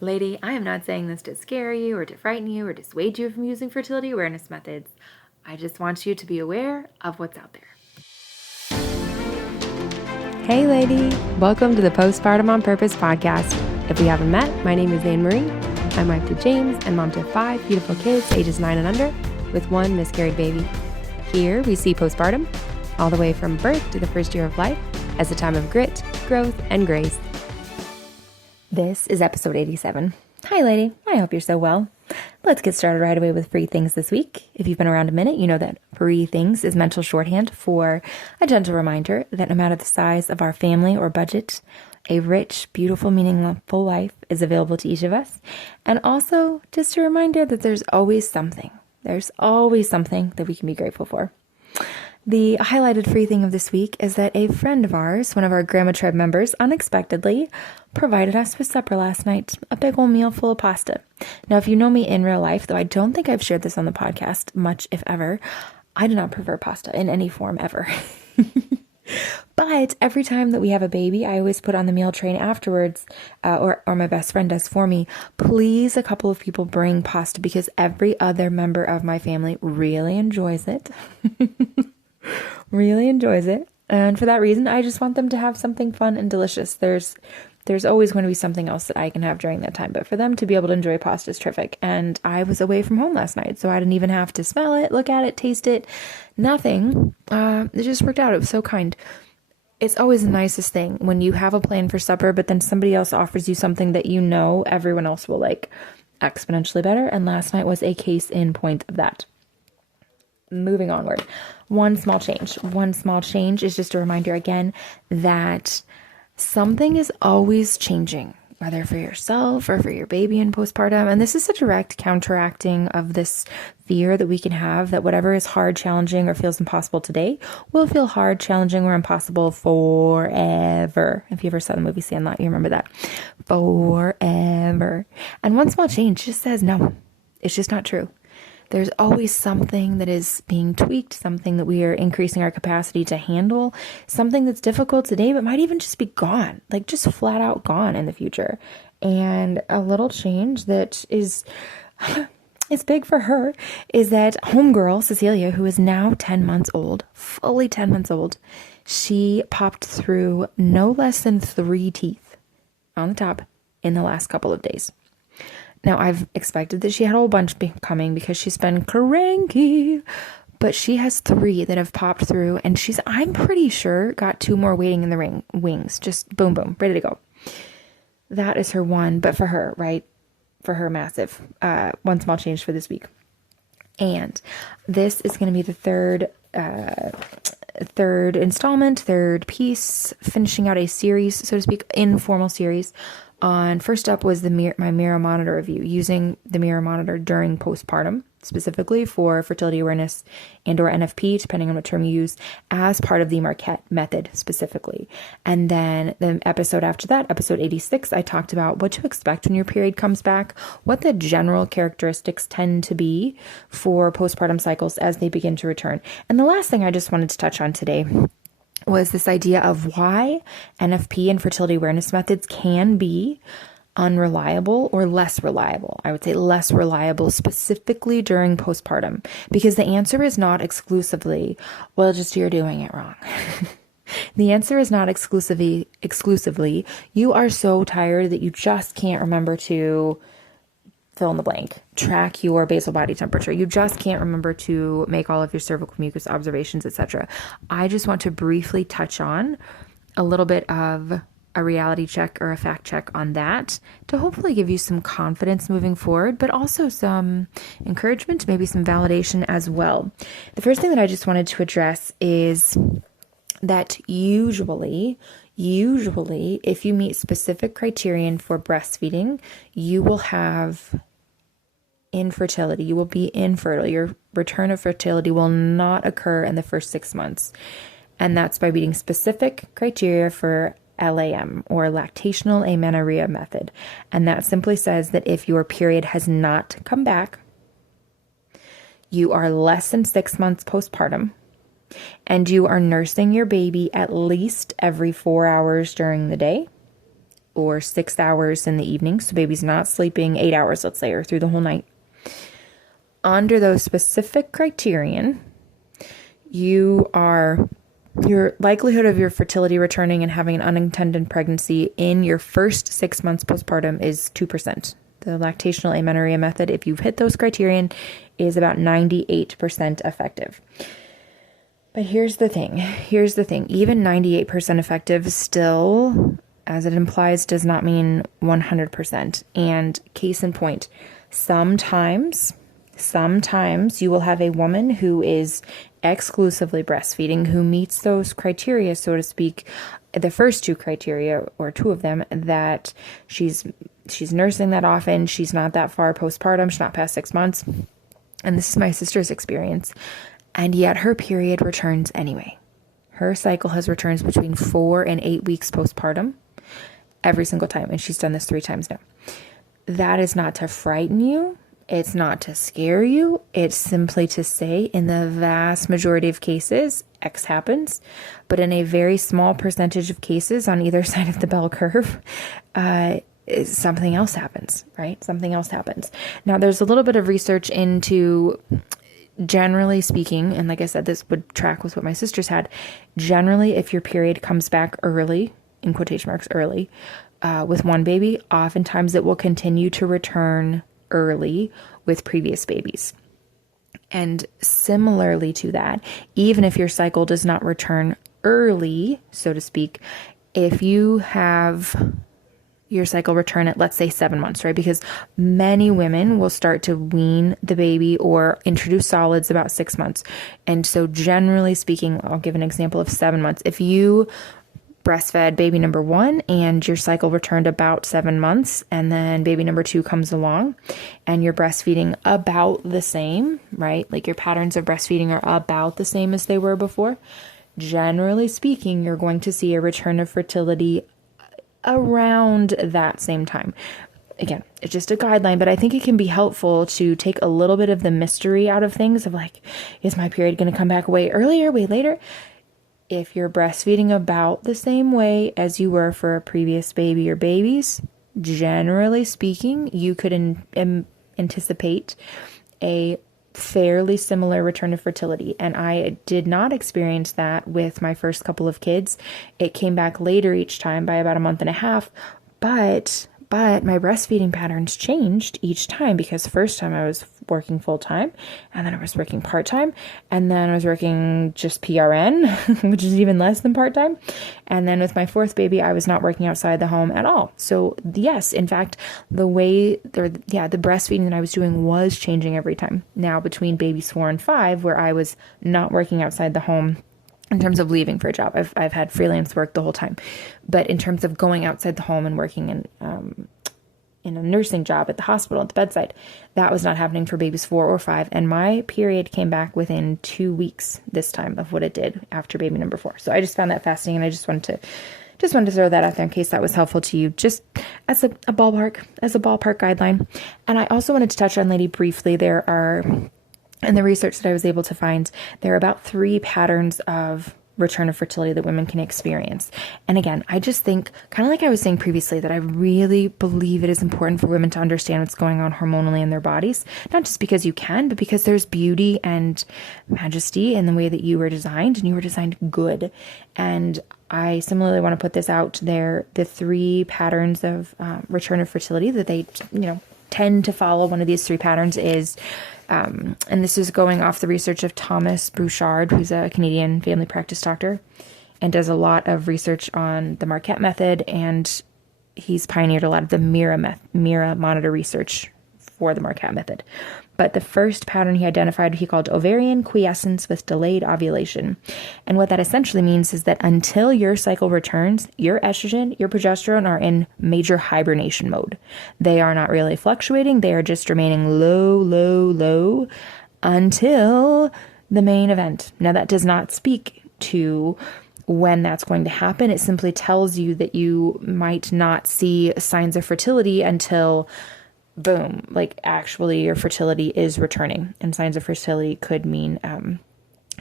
Lady, I am not saying this to scare you or to frighten you or dissuade you from using fertility awareness methods. I just want you to be aware of what's out there. Hey, lady. Welcome to the Postpartum on Purpose podcast. If we haven't met, my name is Annemarie. I'm wife to James and mom to 5 beautiful kids, ages 9 and under, with 1 miscarried baby. Here we see postpartum, all the way from birth to the first year of life, as a time of grit, growth, and grace. This is episode 87. Hi, lady. I hope you're so well. Let's get started right away with free things this week. If you've been around a minute, you know that free things is mental shorthand for a gentle reminder that no matter the size of our family or budget, a rich, beautiful, meaningful life is available to each of us. And also just a reminder that there's always something. There's always something that we can be grateful for. The highlighted free thing of this week is that a friend of ours, one of our Grandma Tribe members, unexpectedly provided us with supper last night, a big old meal full of pasta. Now, if you know me in real life, though I don't think I've shared this on the podcast much, if ever, I do not prefer pasta in any form ever. But every time that we have a baby, I always put on the meal train afterwards, or my best friend does for me, please a couple of people bring pasta because every other member of my family really enjoys it. Really enjoys it. And for that reason, I just want them to have something fun and delicious. There's always going to be something else that I can have during that time. But for them to be able to enjoy pasta is terrific. And I was away from home last night, so I didn't even have to smell it, look at it, taste it, nothing. It just worked out. It was so kind. It's always the nicest thing when you have a plan for supper, but then somebody else offers you something that you know everyone else will like exponentially better. And last night was a case in point of that. Moving onward. One small change. One small change is just a reminder again that something is always changing, whether for yourself or for your baby in postpartum. And this is a direct counteracting of this fear that we can have that whatever is hard, challenging, or feels impossible today will feel hard, challenging, or impossible forever. If you ever saw the movie Sandlot, you remember that. Forever. And one small change just says, no, it's just not true. There's always something that is being tweaked, something that we are increasing our capacity to handle, something that's difficult today, but might even just be gone, like just flat out gone in the future. And a little change that is big for her is that homegirl, Cecilia, who is now 10 months old, fully 10 months old, she popped through no less than 3 teeth on the top in the last couple of days. Now, I've expected that she had a whole bunch coming because she's been cranky, but she has 3 that have popped through, and she's, I'm pretty sure, got 2 more waiting in the wings. Just boom, boom, ready to go. That is her one, but for her, right? For her, massive. One small change for this week. And this is going to be the third installment, third piece, finishing out a series, so to speak, informal series. First up was my mirror monitor review, using the mirror monitor during postpartum, specifically for fertility awareness and or NFP, depending on what term you use, as part of the Marquette method specifically. And then the episode after that, episode 86, I talked about what to expect when your period comes back, what the general characteristics tend to be for postpartum cycles as they begin to return. And the last thing I just wanted to touch on today was this idea of why NFP and fertility awareness methods can be unreliable or less reliable. I would say less reliable specifically during postpartum, because the answer is not exclusively, well, just you're doing it wrong. The answer is not exclusively, you are so tired that you just can't remember to fill in the blank, track your basal body temperature. You just can't remember to make all of your cervical mucus observations, etc. I just want to briefly touch on a little bit of a reality check or a fact check on that to hopefully give you some confidence moving forward, but also some encouragement, maybe some validation as well. The first thing that I just wanted to address is that usually, if you meet specific criterion for breastfeeding, you will have infertility. You will be infertile. Your return of fertility will not occur in the first 6 months. And that's by meeting specific criteria for LAM, or lactational amenorrhea method. And that simply says that if your period has not come back, you are less than 6 months postpartum, and you are nursing your baby at least every 4 hours during the day, or 6 hours in the evening. So baby's not sleeping 8 hours, let's say, or through the whole night. Under those specific criterion, your likelihood of your fertility returning and having an unintended pregnancy in your first 6 months postpartum is 2%. The lactational amenorrhea method, if you've hit those criterion, is about 98% effective. But here's the thing. Even 98% effective still, as it implies, does not mean 100%. And case in point, sometimes you will have a woman who is exclusively breastfeeding who meets those criteria, so to speak, the first two criteria, or two of them, that she's nursing that often, she's not that far postpartum, she's not past 6 months. And this is my sister's experience. And yet her period returns anyway. Her cycle has returns between 4 and 8 weeks postpartum every single time. And she's done this 3 times now. That is not to frighten you. It's not to scare you. It's simply to say, in the vast majority of cases, X happens. But in a very small percentage of cases on either side of the bell curve, something else happens, right? Something else happens. Now, there's a little bit of research into, generally speaking, and like I said, this would track with what my sisters had. Generally, if your period comes back early, in quotation marks, early, with one baby, oftentimes it will continue to return early with previous babies. And similarly to that, even if your cycle does not return early, so to speak, if you have your cycle return at, let's say, 7 months, right? Because many women will start to wean the baby or introduce solids about 6 months. And so generally speaking, I'll give an example of 7 months. If you breastfed baby number 1 and your cycle returned about 7 months, and then baby number 2 comes along and you're breastfeeding about the same, right? Like your patterns of breastfeeding are about the same as they were before. Generally speaking, you're going to see a return of fertility around that same time. Again, it's just a guideline, but I think it can be helpful to take a little bit of the mystery out of things of like, is my period going to come back way earlier, way later? If you're breastfeeding about the same way as you were for a previous baby or babies, generally speaking, you could anticipate a fairly similar return of fertility. And I did not experience that with my first couple of kids. It came back later each time by about a month and a half, but my breastfeeding patterns changed each time, because first time I was working full time, and then I was working part time, and then I was working just PRN, which is even less than part time. And then with my fourth baby, I was not working outside the home at all. So yes, in fact, the breastfeeding that I was doing was changing every time. Now between babies 4 and 5, where I was not working outside the home, in terms of leaving for a job, I've had freelance work the whole time. But in terms of going outside the home and working in a nursing job at the hospital at the bedside, that was not happening for babies 4 or 5. And my period came back within 2 weeks this time of what it did after baby number 4. So I just found that fascinating, and I just wanted to throw that out there in case that was helpful to you, just as a ballpark guideline. And I also wanted to touch on, lady, briefly, there are, in the research that I was able to find, there are about 3 patterns of return of fertility that women can experience. And again, I just think, kind of like I was saying previously, that I really believe it is important for women to understand what's going on hormonally in their bodies, not just because you can, but because there's beauty and majesty in the way that you were designed, and you were designed good. And I similarly want to put this out there, the 3 patterns of return of fertility that they, tend to follow. One of these 3 patterns is, and this is going off the research of Thomas Bouchard, who's a Canadian family practice doctor and does a lot of research on the Marquette method, and he's pioneered a lot of the Mira monitor research for the Marquette method. But the first pattern he identified, he called ovarian quiescence with delayed ovulation. And what that essentially means is that until your cycle returns, your estrogen, your progesterone are in major hibernation mode. They are not really fluctuating. They are just remaining low, low, low until the main event. Now, that does not speak to when that's going to happen. It simply tells you that you might not see signs of fertility until boom, like actually your fertility is returning. And signs of fertility could mean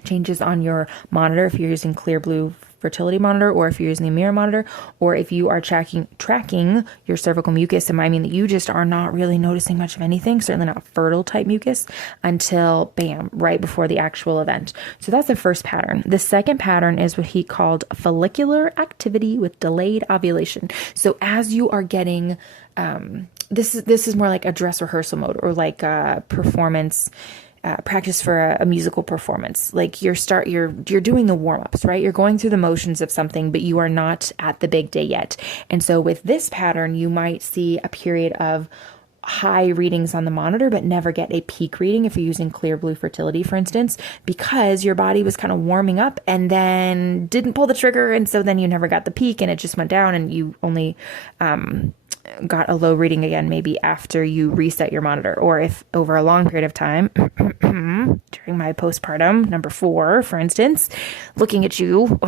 changes on your monitor. If you're using Clear Blue fertility monitor, or if you're using the mirror monitor, or if you are tracking your cervical mucus, it might mean that you just are not really noticing much of anything, certainly not fertile type mucus, until bam, right before the actual event. So that's the first pattern. The second pattern is what he called follicular activity with delayed ovulation. So as you are getting, this is more like a dress rehearsal mode, or like a performance practice for a musical performance. Like you're doing the warm-ups, right? You're going through the motions of something, but you are not at the big day yet. And so with this pattern, you might see a period of high readings on the monitor, but never get a peak reading if you're using Clear Blue Fertility, for instance, because your body was kind of warming up and then didn't pull the trigger. And so then you never got the peak, and it just went down, and you only got a low reading again, maybe after you reset your monitor. Or if over a long period of time, during my postpartum, number 4, for instance, looking at you,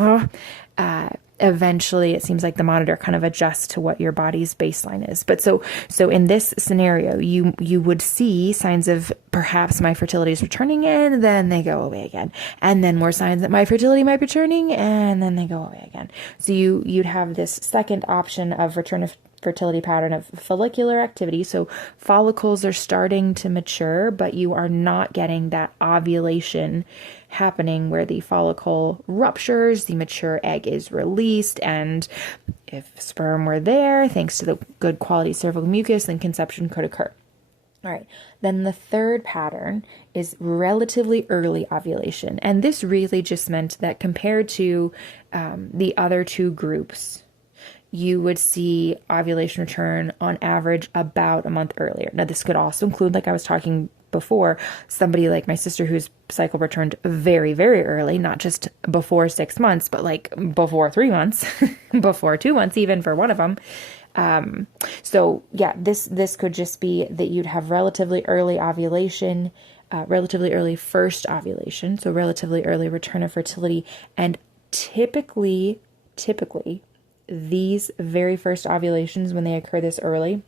eventually it seems like the monitor kind of adjusts to what your body's baseline is. But so in this scenario, you would see signs of perhaps my fertility is returning, and then they go away again. And then more signs that my fertility might be returning, and then they go away again. So you'd have this second option of return of fertility pattern of follicular activity. So follicles are starting to mature, but you are not getting that ovulation happening where the follicle ruptures, the mature egg is released, and if sperm were there, thanks to the good quality cervical mucus, then conception could occur. All right. Then the third pattern is relatively early ovulation. And this really just meant that compared to the other two groups, you would see ovulation return on average about a month earlier. Now, this could also include, like I was talking before, somebody like my sister whose cycle returned very, very early, not just before 6 months, but like before 3 months, before 2 months, even for one of them. So yeah, this could just be that you'd have relatively early ovulation, relatively early first ovulation, so relatively early return of fertility, and typically, these very first ovulations, when they occur this early,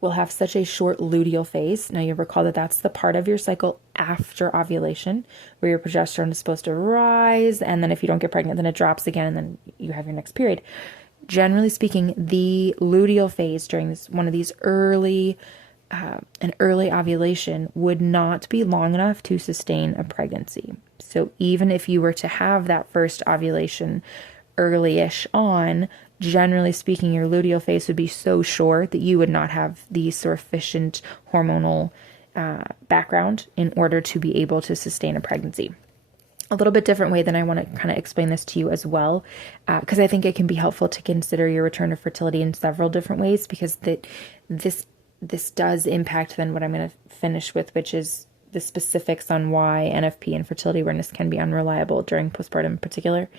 will have such a short luteal phase. Now you recall that that's the part of your cycle after ovulation where your progesterone is supposed to rise, and then if you don't get pregnant, then it drops again, and then you have your next period. Generally speaking, the luteal phase during one of these early ovulation would not be long enough to sustain a pregnancy. So even if you were to have that first ovulation early-ish on, generally speaking, your luteal phase would be so short that you would not have the sufficient hormonal background in order to be able to sustain a pregnancy. A little bit different way than I want to kind of explain this to you as well, because I think it can be helpful to consider your return of fertility in several different ways, because this does impact then what I'm going to finish with, which is the specifics on why NFP and fertility awareness can be unreliable during postpartum in particular.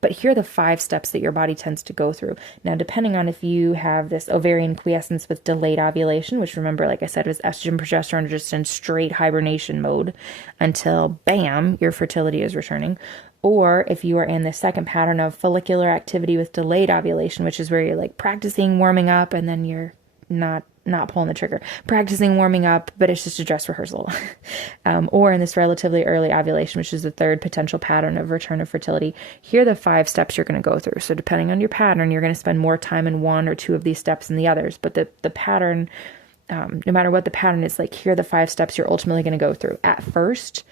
But here are the 5 steps that your body tends to go through. Now, depending on if you have this ovarian quiescence with delayed ovulation, which remember, like I said, was estrogen, progesterone, just in straight hibernation mode until, bam, your fertility is returning. Or if you are in the second pattern of follicular activity with delayed ovulation, which is where you're like practicing warming up and then you're not pulling the trigger, practicing warming up, but it's just a dress rehearsal. Or in this relatively early ovulation, which is the third potential pattern of return of fertility. Here are the 5 steps you're going to go through. So depending on your pattern, you're going to spend more time in one or 2 of these steps than the others. But the pattern, no matter what the pattern is, like here are the 5 steps you're ultimately going to go through. At first,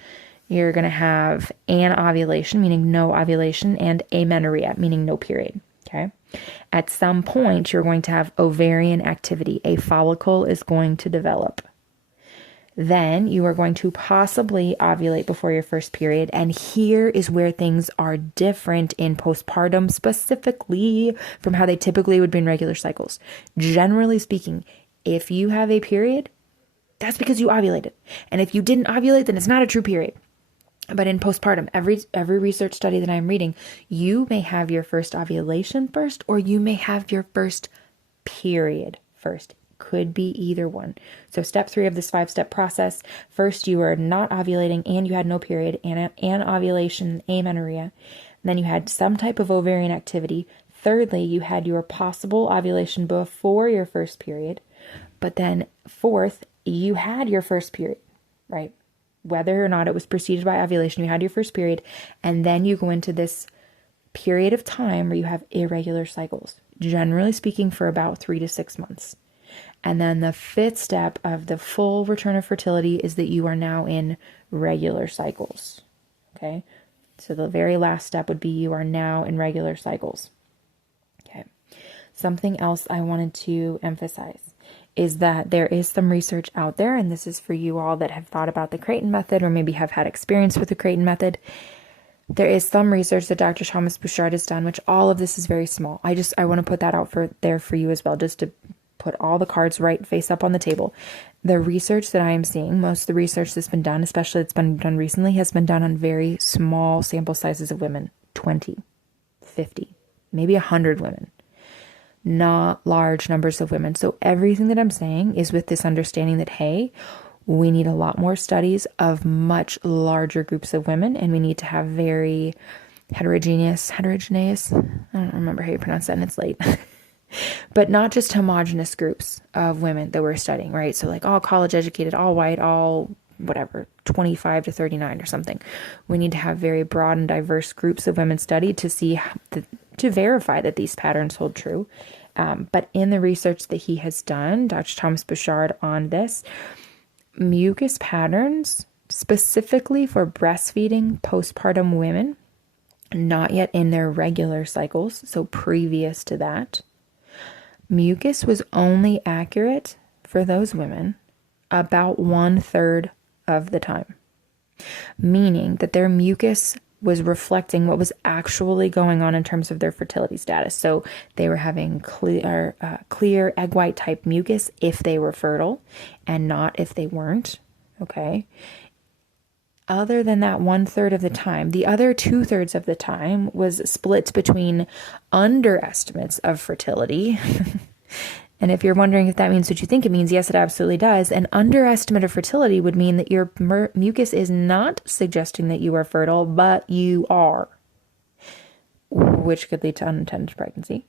you're going to have anovulation, meaning no ovulation, and amenorrhea, meaning no period. Okay. At some point, you're going to have ovarian activity. A follicle is going to develop. Then you are going to possibly ovulate before your first period. And here is where things are different in postpartum, specifically from how they typically would be in regular cycles. Generally speaking, if you have a period, that's because you ovulated. And if you didn't ovulate, then it's not a true period. But in postpartum, every research study that I'm reading, you may have your first ovulation first, or you may have your first period first. Could be either one. So step 3 of this 5-step process, first you were not ovulating and you had no period, and ovulation, amenorrhea. Then you had some type of ovarian activity. Thirdly, you had your possible ovulation before your first period. But then fourth, you had your first period, right? Whether or not it was preceded by ovulation, you had your first period, and then you go into this period of time where you have irregular cycles, generally speaking for about 3 to 6 months. And then the fifth step of the full return of fertility is that you are now in regular cycles. Okay. So the very last step would be you are now in regular cycles. Okay. Something else I wanted to emphasize is that there is some research out there, and this is for you all that have thought about the Creighton method or maybe have had experience with the Creighton method. There is some research that Dr. Thomas Bouchard has done, which all of this is very small. I want to put that out there for you as well, just to put all the cards right face up on the table. The research that I am seeing, most of the research that's been done, especially that's been done recently, has been done on very small sample sizes of women, 20, 50, maybe 100 women, not large numbers of women. So everything that I'm saying is with this understanding that, hey, we need a lot more studies of much larger groups of women, and we need to have very heterogeneous, I don't remember how you pronounce that, and it's late. But not just homogenous groups of women that we're studying, right? So like all college educated, all white, all whatever, 25 to 39 or something. We need to have very broad and diverse groups of women studied to see, to verify that these patterns hold true. But in the research that he has done, Dr. Thomas Bouchard, on this, mucus patterns specifically for breastfeeding postpartum women, not yet in their regular cycles, so previous to that, mucus was only accurate for those women about 1/3 of the time, meaning that their mucus was reflecting what was actually going on in terms of their fertility status. So they were having clear egg white type mucus if they were fertile and not if they weren't. Okay. Other than that 1/3 of the time, the other 2/3 of the time was split between underestimates of fertility. And if you're wondering if that means what you think it means, yes, it absolutely does. An underestimate of fertility would mean that your mucus is not suggesting that you are fertile, but you are, which could lead to unintended pregnancy.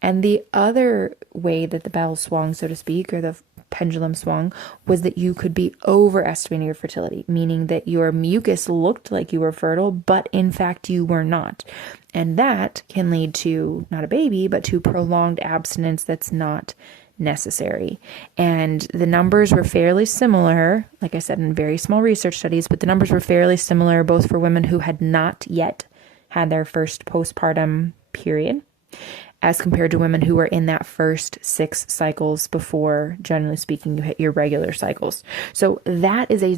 And the other way that the battle swung, so to speak, or the pendulum swung, was that you could be overestimating your fertility, meaning that your mucus looked like you were fertile, but in fact you were not. And that can lead to not a baby, but to prolonged abstinence that's not necessary. And the numbers were fairly similar, like I said, in very small research studies, but the numbers were fairly similar both for women who had not yet had their first postpartum period, as compared to women who were in that first 6 cycles before, generally speaking, you hit your regular cycles. So that is a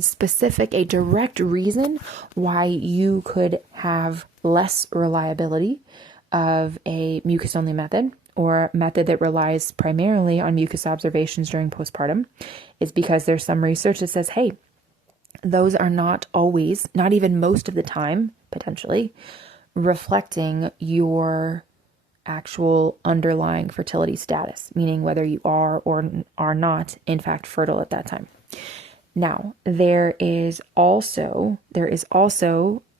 direct reason why you could have less reliability of a mucus-only method, or a method that relies primarily on mucus observations during postpartum, is because there's some research that says, hey, those are not always, not even most of the time, potentially, reflecting your actual underlying fertility status, meaning whether you are or are not, in fact, fertile at that time. Now, there is also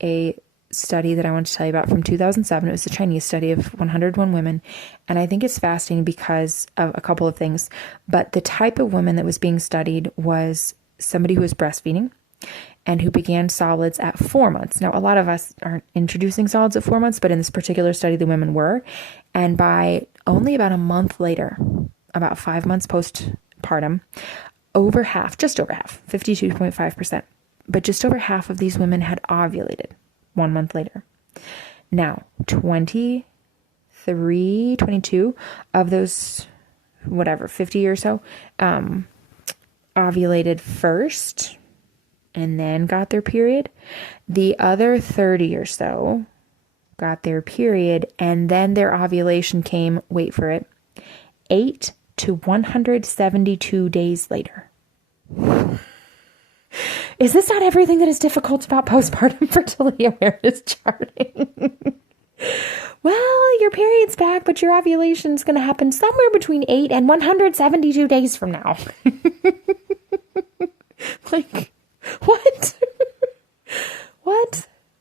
a study that I want to tell you about from 2007. It was a Chinese study of 101 women. And I think it's fascinating because of a couple of things. But the type of woman that was being studied was somebody who was breastfeeding and who began solids at 4 months. Now, a lot of us aren't introducing solids at 4 months, but in this particular study, the women were. And by only about a month later, about 5 months postpartum, over half, just over half, 52.5%, but just over half of these women had ovulated 1 month later. Now, 22 of those, 50 or so, ovulated first and then got their period. The other 30 or so got their period, and then their ovulation came, wait for it, 8 to 172 days later. Is this not everything that is difficult about postpartum fertility awareness charting? Well, your period's back, but your ovulation is going to happen somewhere between 8 and 172 days from now. Like, what?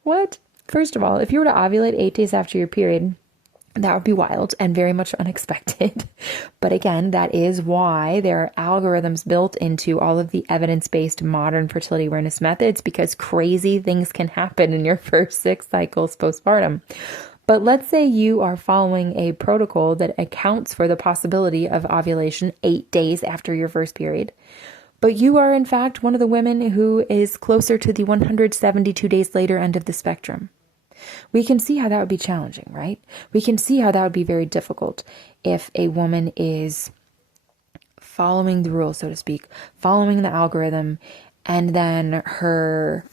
What? First of all, if you were to ovulate 8 days after your period, that would be wild and very much unexpected. But again, that is why there are algorithms built into all of the evidence-based modern fertility awareness methods, because crazy things can happen in your first 6 cycles postpartum. But let's say you are following a protocol that accounts for the possibility of ovulation 8 days after your first period. But you are, in fact, one of the women who is closer to the 172 days later end of the spectrum. We can see how that would be challenging, right? We can see how that would be very difficult if a woman is following the rules, so to speak, following the algorithm, and then her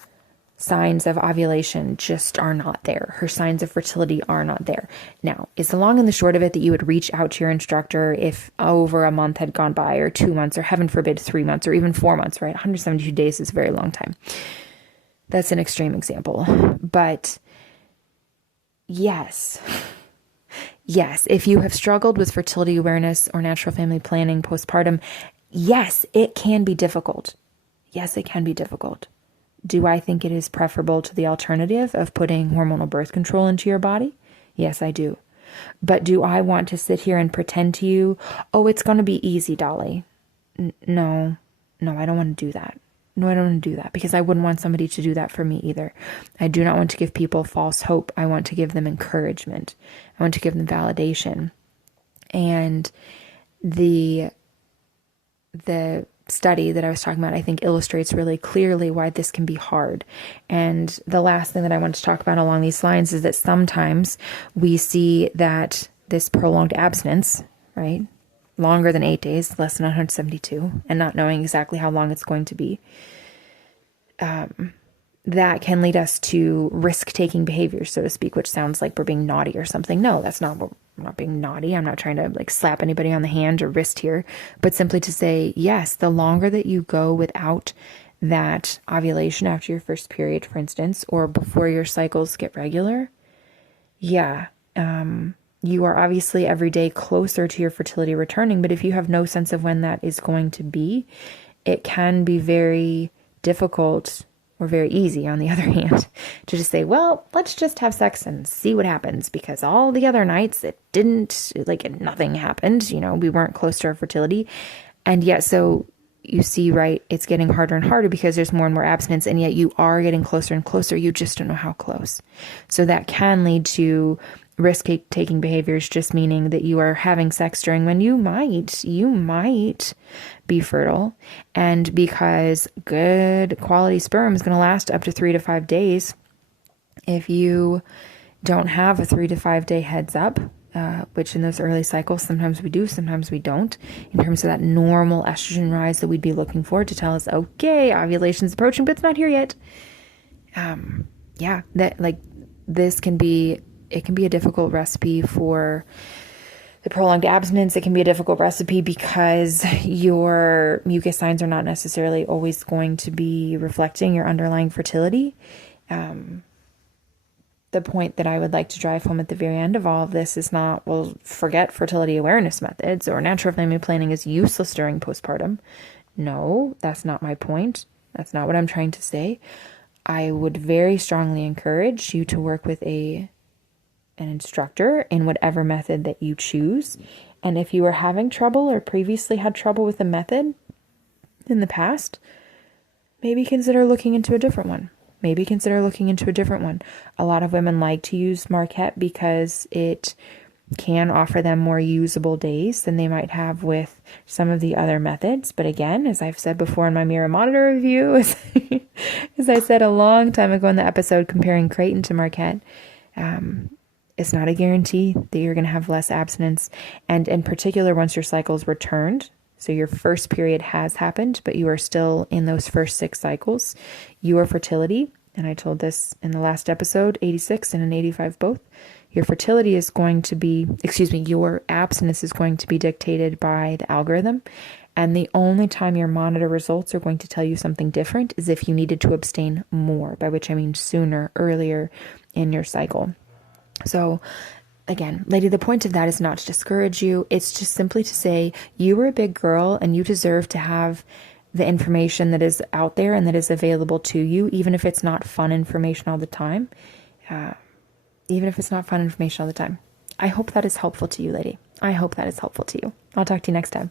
signs of ovulation just are not there. Her signs of fertility are not there. Now, is the long and the short of it that you would reach out to your instructor if over a month had gone by, or 2 months, or heaven forbid 3 months, or even 4 months, right? 172 days is a very long time. That's an extreme example. But yes, if you have struggled with fertility awareness or natural family planning postpartum, yes, it can be difficult. Yes, it can be difficult. Do I think it is preferable to the alternative of putting hormonal birth control into your body? Yes, I do. But do I want to sit here and pretend to you, oh, it's going to be easy, Dolly? No, I don't want to do that. No, I don't want to do that, because I wouldn't want somebody to do that for me either. I do not want to give people false hope. I want to give them encouragement. I want to give them validation. And the study that I was talking about, I think, illustrates really clearly why this can be hard. And the last thing that I want to talk about along these lines is that sometimes we see that this prolonged abstinence, right, longer than 8 days, less than 172, and not knowing exactly how long it's going to be, that can lead us to risk-taking behaviors, so to speak, which sounds like we're being naughty or something. No, that's not what. I'm not being naughty. I'm not trying to slap anybody on the hand or wrist here, but simply to say, yes, the longer that you go without that ovulation after your first period, for instance, or before your cycles get regular, you are obviously every day closer to your fertility returning. But if you have no sense of when that is going to be, it can be very difficult, or very easy, on the other hand, to just say, well, let's just have sex and see what happens, because all the other nights nothing happened, we weren't close to our fertility. And yet, so you see, right, it's getting harder and harder because there's more and more abstinence, and yet you are getting closer and closer. You just don't know how close. So that can lead to risk-taking behaviors, just meaning that you are having sex during when you might be fertile. And because good quality sperm is going to last up to 3 to 5 days, if you don't have a 3 to 5 day heads up, which in those early cycles, sometimes we do, sometimes we don't, in terms of that normal estrogen rise that we'd be looking for to tell us, okay, ovulation's approaching, but it's not here yet. This can be a difficult recipe for the prolonged abstinence. It can be a difficult recipe because your mucus signs are not necessarily always going to be reflecting your underlying fertility. The point that I would like to drive home at the very end of all of this is not, well, forget fertility awareness methods, or natural family planning is useless during postpartum. No, that's not my point. That's not what I'm trying to say. I would very strongly encourage you to work with an instructor in whatever method that you choose. And if you are having trouble or previously had trouble with a method in the past, maybe consider looking into a different one. A lot of women like to use Marquette because it can offer them more usable days than they might have with some of the other methods. But again, as I've said before in my mirror monitor review, as I said a long time ago in the episode comparing Creighton to Marquette, it's not a guarantee that you're going to have less abstinence. And in particular, once your cycles returned, so your first period has happened, but you are still in those first 6 cycles, your fertility, and I told this in the last episode, 86 and in 85 both, your fertility is going to be, your abstinence is going to be dictated by the algorithm. And the only time your monitor results are going to tell you something different is if you needed to abstain more, by which I mean sooner, earlier in your cycle. So again, lady, the point of that is not to discourage you. It's just simply to say you were a big girl and you deserve to have the information that is out there and that is available to you, even if it's not fun information all the time. I hope that is helpful to you, lady. I hope that is helpful to you. I'll talk to you next time.